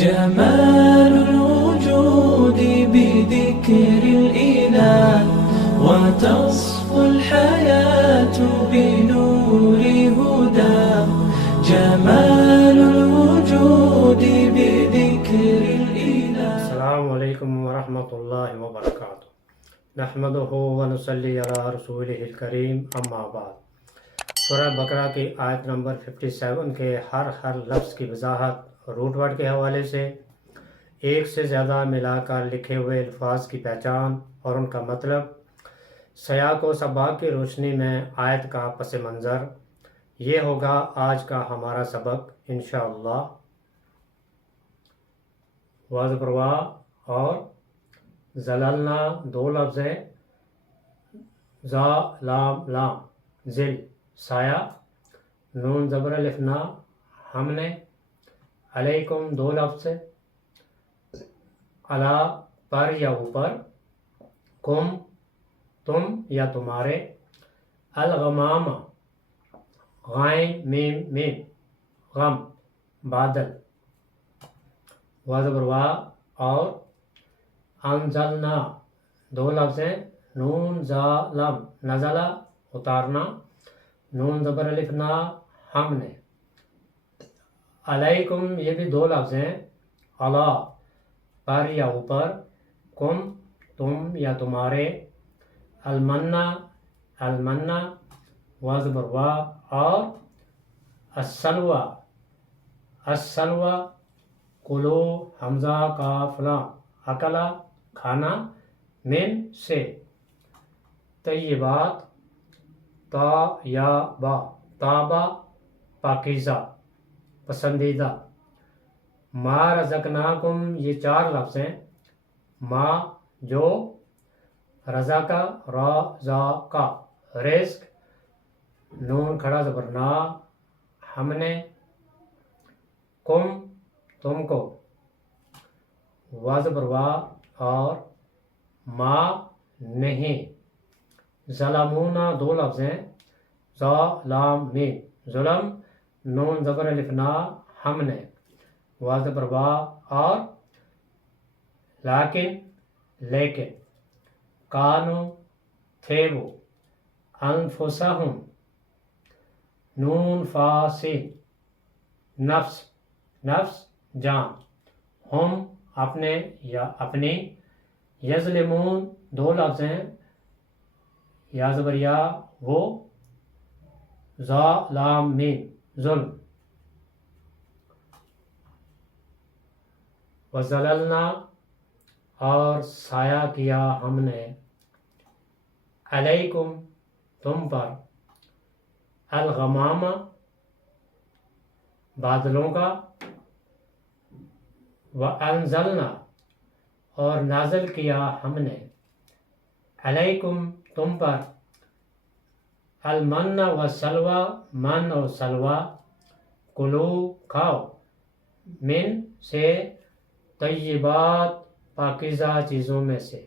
جمال الوجود بذكر الإله وتصفو الحياة بنور هدى. جمال الوجود بذكر الإله. السلام علیکم ورحمۃ اللہ وبرکاتہ. نحمدہ ونصلی علی رسولہ الکریم. اما بعد. سورہ بقرہ کی آیت نمبر 57 کے ہر لفظ کی وضاحت روٹ ورڈ کے حوالے سے، ایک سے زیادہ ملا کر لکھے ہوئے الفاظ کی پہچان اور ان کا مطلب، سیاق و سباق کی روشنی میں آیت کا پس منظر، یہ ہوگا آج کا ہمارا سبق انشاءاللہ. واضح پرواہ اور زللنا دو لفظ ہیں. زا لام لام ذل سایہ، نون زبر الف نا ہم نے. علیکم دو لفظ، علا پر یا اوپر، کم تم یا تمہارے. الغمام غائن میم میم غم بادل. واضح برواہ اور انزلنا دو لفظ ہیں. نون زا لم نزلہ اتارنا، نون زبر الف نا ہم نے. علیکم یہ بھی دو لفظ ہیں. علا پر یا اوپر، کم تم یا تمہارے. المنا المنا واضح برواہ اور السلوى السلوى کلو حمزہ کاف لام اکلا کھانا، من سے. طیبات تا یا با تابا پاکیزہ پسندیدہ. ما رزقناکم یہ چار لفظ ہیں. ما جو، رزقا را زا کا رزق، نون کھڑا زبر نا ہم نے. کم تم کو، واضح برواہ اور ما نہیں. ظلمونا دو لفظ ہیں. ظا لام میم ظلم، نون زبر الف نا ہم نے. واضح برواہ اور لیکن لیکن. کانو تھے وہ، انفسہم نون فا سین نفس نفس جان. ہم اپنے یا اپنی. یظلمون دو لفظ ہیں. یا زبر یا وہ، ذا لام میم ظلم. وزللنا اور سایہ کیا ہم نے. علیکم تم پر. الغمام بادلوں کا. وانزلنا اور نازل کیا ہم نے. علیکم تم پر. المن والسلوى من اور سلوى. کلو کھاؤ. من سے طیبات پاکیزہ چیزوں میں سے.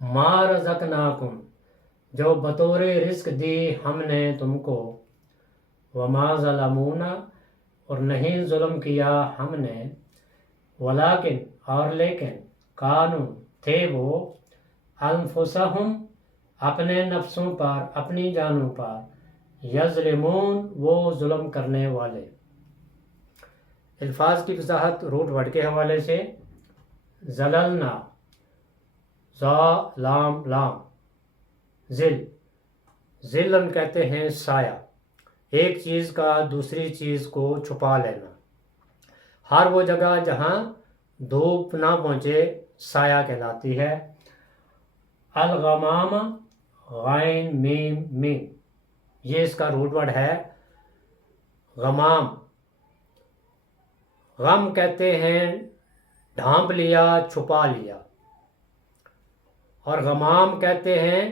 ما رزقناکم جو بطور رزق دی ہم نے تم کو. وما ظلمونا اور نہیں ظلم کیا ہم نے. ولیکن اور لیکن. کانو تھے وہ. انفسہم اپنے نفسوں پر اپنی جانوں پر. یظلمون وہ ظلم کرنے والے. الفاظ کی وضاحت روٹ ورڈ کے حوالے سے. زللنا زا لام لام ذل ذلن کہتے ہیں سایہ، ایک چیز کا دوسری چیز کو چھپا لینا. ہر وہ جگہ جہاں دھوپ نہ پہنچے سایہ کہلاتی ہے. الغمام غائن میم میم یہ اس کا روٹ ورڈ ہے. غمام غم کہتے ہیں ڈھانپ لیا چھپا لیا، اور غمام کہتے ہیں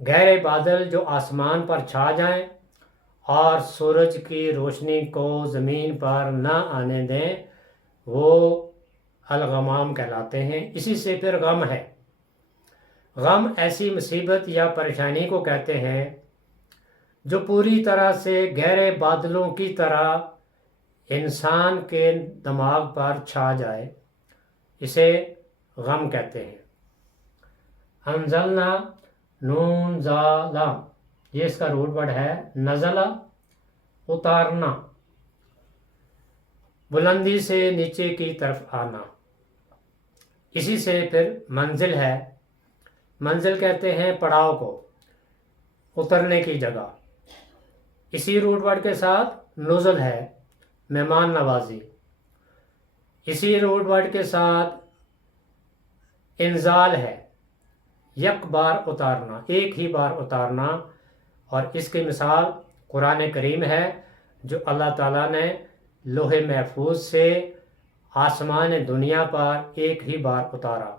گہرے بادل جو آسمان پر چھا جائیں اور سورج کی روشنی کو زمین پر نہ آنے دیں، وہ الغمام کہلاتے ہیں. اسی سے پھر غم ہے. غم ایسی مصیبت یا پریشانی کو کہتے ہیں جو پوری طرح سے گہرے بادلوں کی طرح انسان کے دماغ پر چھا جائے، اسے غم کہتے ہیں۔ انزلنا نون زا لام، یہ اس کا روٹ ورڈ ہے نزلہ، اتارنا، بلندی سے نیچے کی طرف آنا۔ اسی سے پھر منزل ہے، منزل کہتے ہیں پڑاؤ کو، اترنے کی جگہ۔ اسی روٹ ورڈ کے ساتھ نزل ہے، مہمان نوازی۔ اسی روٹ ورڈ کے ساتھ انزال ہے، یک بار اتارنا، ایک ہی بار اتارنا، اور اس کی مثال قرآن کریم ہے جو اللہ تعالیٰ نے لوح محفوظ سے آسمان دنیا پر ایک ہی بار اتارا۔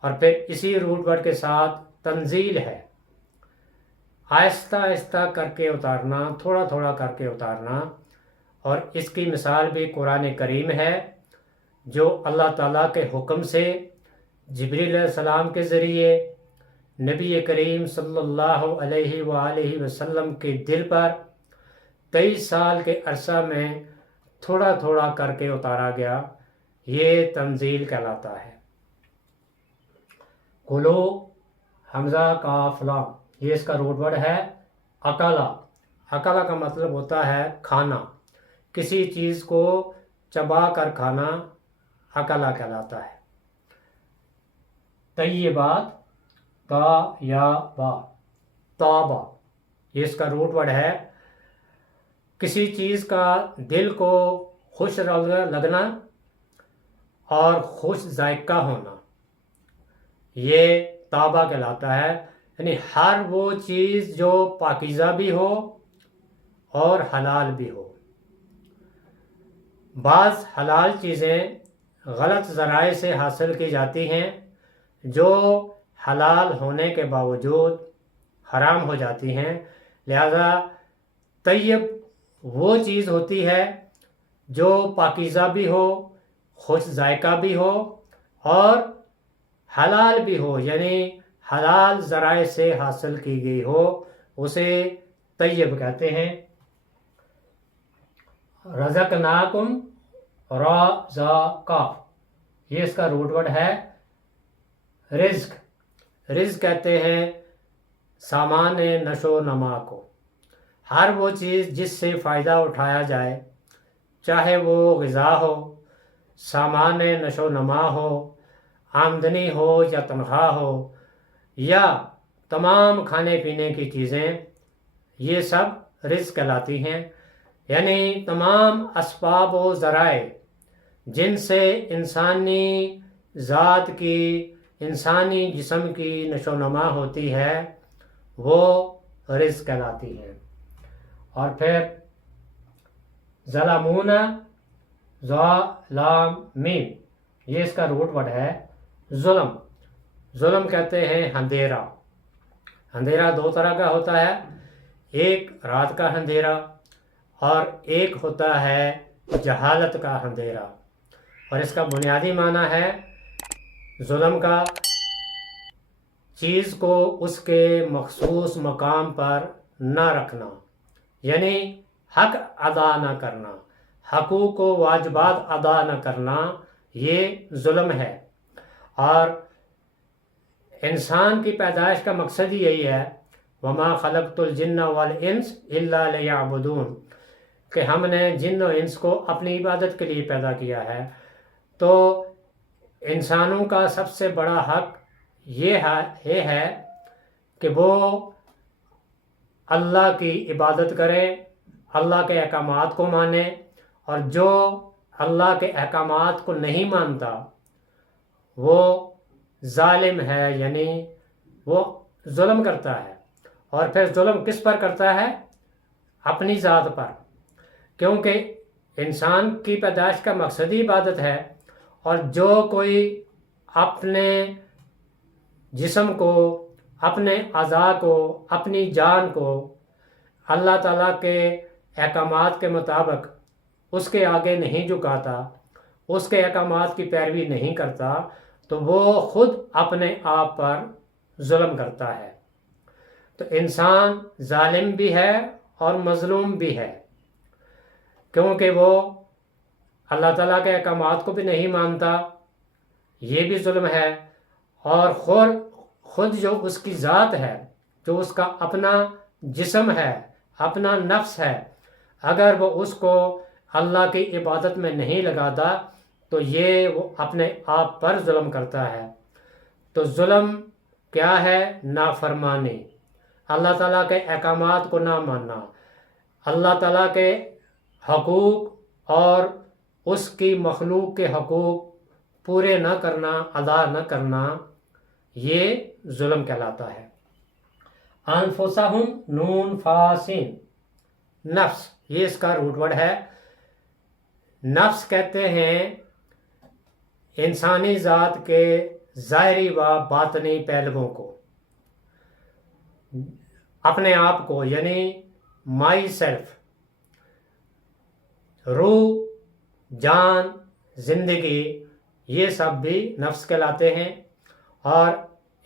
اور پھر اسی روٹ ورڈ کے ساتھ تنزیل ہے، آہستہ آہستہ کر کے اتارنا، تھوڑا تھوڑا کر کے اتارنا، اور اس کی مثال بھی قرآن کریم ہے جو اللہ تعالیٰ کے حکم سے جبریل علیہ السلام کے ذریعے نبی کریم صلی اللہ علیہ وآلہ وسلم کے دل پر 23 سال کے عرصہ میں تھوڑا تھوڑا کر کے اتارا گیا، یہ تنزیل کہلاتا ہے۔ کلو حمزہ کاف لام، یہ اس کا روٹ ورڈ ہے اکلا۔ اکلا کا مطلب ہوتا ہے کھانا، کسی چیز کو چبا کر کھانا اکلا کہلاتا ہے۔ طیبات، تا یا با، تابا، یہ اس کا روٹ ورڈ ہے کسی چیز کا دل کو خوش لگنا اور خوش ذائقہ ہونا، یہ تابا کہلاتا ہے۔ یعنی ہر وہ چیز جو پاکیزہ بھی ہو اور حلال بھی ہو۔ بعض حلال چیزیں غلط ذرائع سے حاصل کی جاتی ہیں جو حلال ہونے کے باوجود حرام ہو جاتی ہیں، لہذا طیب وہ چیز ہوتی ہے جو پاکیزہ بھی ہو، خوش ذائقہ بھی ہو اور حلال بھی ہو، یعنی حلال ذرائع سے حاصل کی گئی ہو، اسے طیب کہتے ہیں۔ رزقناکم، را زا کاف، یہ اس کا روٹ ورڈ ہے رزق۔ رزق کہتے ہیں سامان نشو و نما کو، ہر وہ چیز جس سے فائدہ اٹھایا جائے، چاہے وہ غذا ہو، سامان نشو و نما ہو، آمدنی ہو یا تنخواہ ہو، یا تمام کھانے پینے کی چیزیں، یہ سب رزق کہلاتی ہیں۔ یعنی تمام اسباب و ذرائع جن سے انسانی ذات کی، انسانی جسم کی نشو و نما ہوتی ہے، وہ رزق کہلاتی ہے۔ اور پھر ظلمون، ذا لام میم، یہ اس کا روٹ ورڈ ہے ظلم۔ ظلم کہتے ہیں اندھیرا۔ اندھیرا دو طرح کا ہوتا ہے، ایک رات کا اندھیرا اور ایک ہوتا ہے جہالت کا اندھیرا۔ اور اس کا بنیادی معنی ہے ظلم کا چیز کو اس کے مخصوص مقام پر نہ رکھنا، یعنی حق ادا نہ کرنا، حقوق و واجبات ادا نہ کرنا، یہ ظلم ہے۔ اور انسان کی پیدائش کا مقصد ہی یہی ہے، وَمَا خَلَقْتُ الْجِنَّ وَالْإِنسَ إِلَّا لِيَعْبُدُونَ، کہ ہم نے جن و انس کو اپنی عبادت کے لیے پیدا کیا ہے۔ تو انسانوں کا سب سے بڑا حق یہ ہے کہ وہ اللہ کی عبادت کریں، اللہ کے احکامات کو مانیں، اور جو اللہ کے احکامات کو نہیں مانتا وہ ظالم ہے، یعنی وہ ظلم کرتا ہے۔ اور پھر ظلم کس پر کرتا ہے؟ اپنی ذات پر، کیونکہ انسان کی پیدائش کا مقصد ہی عبادت ہے، اور جو کوئی اپنے جسم کو، اپنے اعضاء کو، اپنی جان کو اللہ تعالیٰ کے احکامات کے مطابق اس کے آگے نہیں جھکاتا، اس کے احکامات کی پیروی نہیں کرتا، تو وہ خود اپنے آپ پر ظلم کرتا ہے۔ تو انسان ظالم بھی ہے اور مظلوم بھی ہے۔ کیونکہ وہ اللہ تعالیٰ کے احکامات کو بھی نہیں مانتا، یہ بھی ظلم ہے، اور خود جو اس کی ذات ہے، جو اس کا اپنا جسم ہے، اپنا نفس ہے، اگر وہ اس کو اللہ کی عبادت میں نہیں لگاتا تو یہ وہ اپنے آپ پر ظلم کرتا ہے۔ تو ظلم کیا ہے؟ نافرمانی، اللہ تعالیٰ کے احکامات کو نہ ماننا، اللہ تعالیٰ کے حقوق اور اس کی مخلوق کے حقوق پورے نہ کرنا، ادا نہ کرنا، یہ ظلم کہلاتا ہے۔ انفسہم نون فاسین، نفس، یہ اس کا روٹ ورڈ ہے۔ نفس کہتے ہیں انسانی ذات کے ظاہری و باطنی پہلوؤں کو، اپنے آپ کو، یعنی مائی سیلف، روح، جان، زندگی، یہ سب بھی نفس کہلاتے ہیں، اور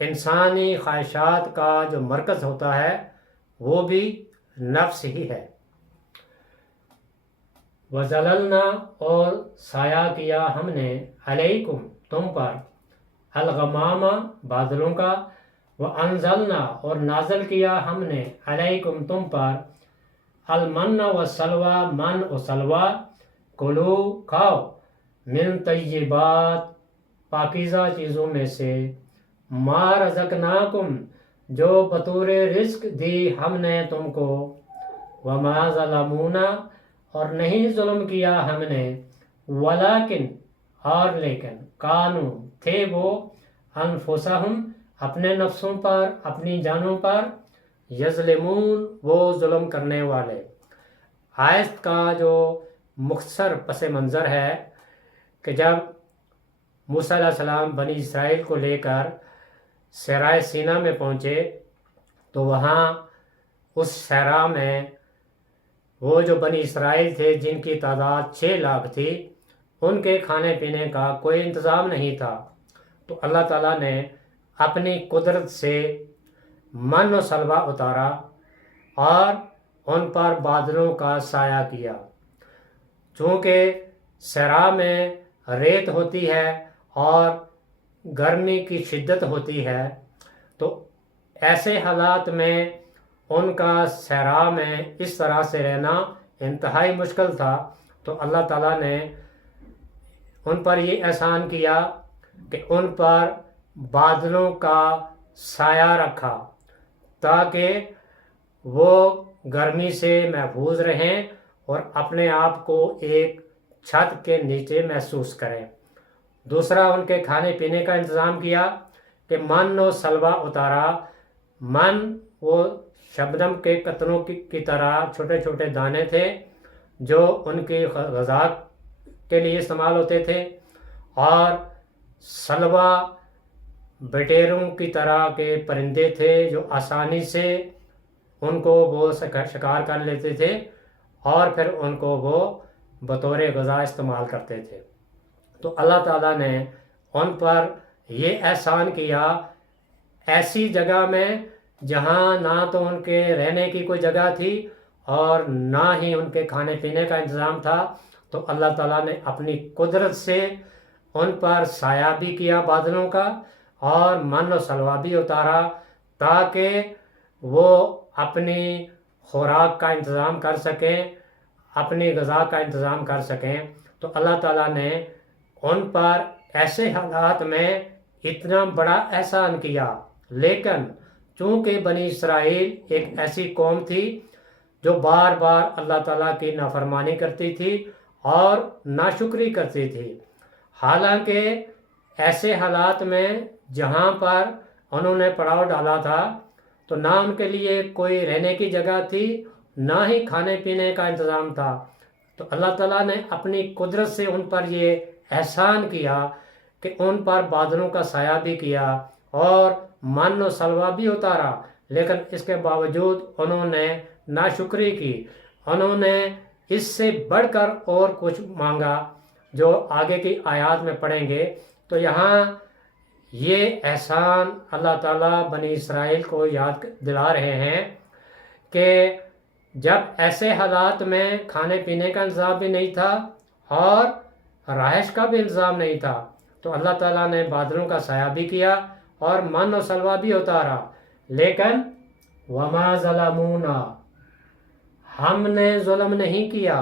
انسانی خواہشات کا جو مرکز ہوتا ہے وہ بھی نفس ہی ہے۔ وَظَلَلْنَا، اور سایہ کیا ہم نے، علیکم، تم پر، الغمامہ، بادلوں کا، وَأَنزَلْنَا، اور نازل کیا ہم نے، علیکم، تم پر، المن والسلوى، من و سلوى، کلو، کھاؤ، من طیبات، پاکیزہ چیزوں میں سے، ما رزقناکم، جو بطور رزق دی ہم نے تم کو، وما ظلمونا، اور نہیں ظلم کیا ہم نے، ولیکن، اور لیکن، کانو، تھے وہ، انفسہم، اپنے نفسوں پر، اپنی جانوں پر، یظلمون، وہ ظلم کرنے والے۔ آیت کا جو مختصر پس منظر ہے کہ جب موسیٰ علیہ السلام بنی اسرائیل کو لے کر صحرائے سینا میں پہنچے تو وہاں اس صحرا میں وہ جو بنی اسرائیل تھے، جن کی تعداد 6 لاکھ تھی، ان کے کھانے پینے کا کوئی انتظام نہیں تھا۔ تو اللہ تعالیٰ نے اپنی قدرت سے من و سلوہ اتارا اور ان پر بادلوں کا سایہ کیا۔ چونکہ صحرا میں ریت ہوتی ہے اور گرمی کی شدت ہوتی ہے، تو ایسے حالات میں ان کا صحرا میں اس طرح سے رہنا انتہائی مشکل تھا۔ تو اللہ تعالیٰ نے ان پر یہ احسان کیا کہ ان پر بادلوں کا سایہ رکھا تاکہ وہ گرمی سے محفوظ رہیں اور اپنے آپ کو ایک چھت کے نیچے محسوس کریں۔ دوسرا، ان کے کھانے پینے کا انتظام کیا کہ من و سلوہ اتارا۔ من وہ شبنم کے قطروں کی طرح چھوٹے چھوٹے دانے تھے جو ان کی غذا کے لیے استعمال ہوتے تھے، اور سلوہ بٹیروں کی طرح کے پرندے تھے جو آسانی سے ان کو وہ شکار کر لیتے تھے اور پھر ان کو وہ بطور غذا استعمال کرتے تھے۔ تو اللہ تعالیٰ نے ان پر یہ احسان کیا ایسی جگہ میں جہاں نہ تو ان کے رہنے کی کوئی جگہ تھی اور نہ ہی ان کے کھانے پینے کا انتظام تھا۔ تو اللہ تعالیٰ نے اپنی قدرت سے ان پر سایہ بھی کیا بادلوں کا اور من و سلوہ بھی اتارا تاکہ وہ اپنی خوراک کا انتظام کر سکیں، اپنی غذا کا انتظام کر سکیں۔ تو اللہ تعالیٰ نے ان پر ایسے حالات میں اتنا بڑا احسان کیا، لیکن چونکہ بنی اسرائیل ایک ایسی قوم تھی جو بار بار اللہ تعالیٰ کی نافرمانی کرتی تھی اور ناشکری کرتی تھی، حالانکہ ایسے حالات میں جہاں پر انہوں نے پڑاؤ ڈالا تھا تو نہ ان کے لیے کوئی رہنے کی جگہ تھی، نہ ہی کھانے پینے کا انتظام تھا۔ تو اللہ تعالیٰ نے اپنی قدرت سے ان پر یہ احسان کیا کہ ان پر بادلوں کا سایہ بھی کیا اور من و سلوہ بھی اتارا، لیکن اس کے باوجود انہوں نے ناشکری کی، انہوں نے اس سے بڑھ کر اور کچھ مانگا جو آگے کی آیات میں پڑھیں گے۔ تو یہاں یہ احسان اللہ تعالیٰ بنی اسرائیل کو یاد دلا رہے ہیں کہ جب ایسے حالات میں کھانے پینے کا انتظام بھی نہیں تھا اور رہائش کا بھی انتظام نہیں تھا، تو اللہ تعالیٰ نے بادلوں کا سایہ بھی کیا اور من و سلوہ بھی اتارا، لیکن وما ظلمونا، ہم نے ظلم نہیں کیا،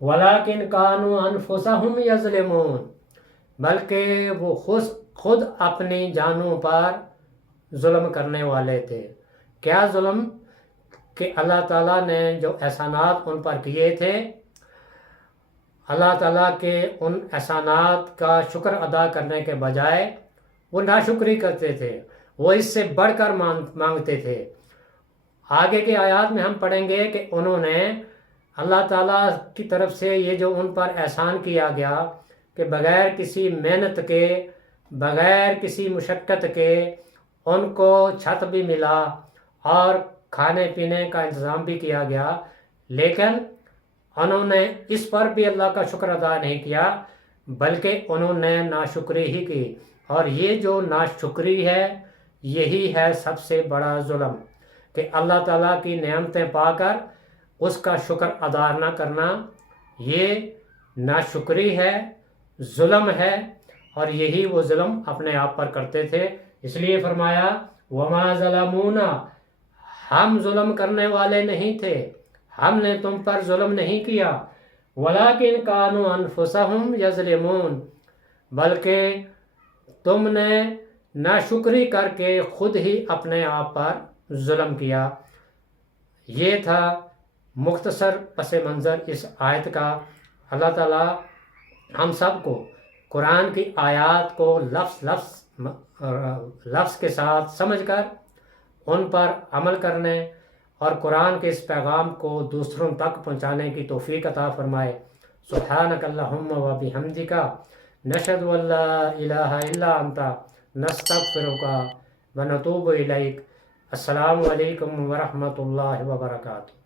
ولیکن کانوا انفسہم یظلمون، بلکہ وہ خود اپنی جانوں پر ظلم کرنے والے تھے۔ کیا ظلم؟ کہ اللہ تعالیٰ نے جو احسانات ان پر کیے تھے، اللہ تعالیٰ کے ان احسانات کا شکر ادا کرنے کے بجائے وہ ناشکری کرتے تھے، وہ اس سے بڑھ کر مانگتے تھے۔ آگے کے آیات میں ہم پڑھیں گے کہ انہوں نے اللہ تعالیٰ کی طرف سے یہ جو ان پر احسان کیا گیا کہ بغیر کسی محنت کے، بغیر کسی مشقت کے ان کو چھت بھی ملا اور کھانے پینے کا انتظام بھی کیا گیا، لیکن انہوں نے اس پر بھی اللہ کا شکر ادا نہیں کیا، بلکہ انہوں نے ناشکری ہی کی۔ اور یہ جو ناشکری ہے یہی ہے سب سے بڑا ظلم، کہ اللہ تعالیٰ کی نعمتیں پا کر اس کا شکر ادا نہ کرنا، یہ ناشکری ہے، ظلم ہے، اور یہی وہ ظلم اپنے آپ پر کرتے تھے۔ اس لیے فرمایا وما ظلمونا، ہم ظلم کرنے والے نہیں تھے، ہم نے تم پر ظلم نہیں کیا، ولیکن کانوا انفسہم یظلمون، بلکہ تم نے ناشکری کر کے خود ہی اپنے آپ پر ظلم کیا۔ یہ تھا مختصر پس منظر اس آیت کا۔ اللہ تعالیٰ ہم سب کو قرآن کی آیات کو لفظ کے ساتھ سمجھ کر ان پر عمل کرنے اور قرآن کے اس پیغام کو دوسروں تک پہنچانے کی توفیق عطا فرمائے۔ سبحانک اللہم و بحمدک، نشہد ان لا الہ الا انت، نستغفرک و نتوب الیک۔ السلام علیکم ورحمۃ اللہ وبرکاتہ۔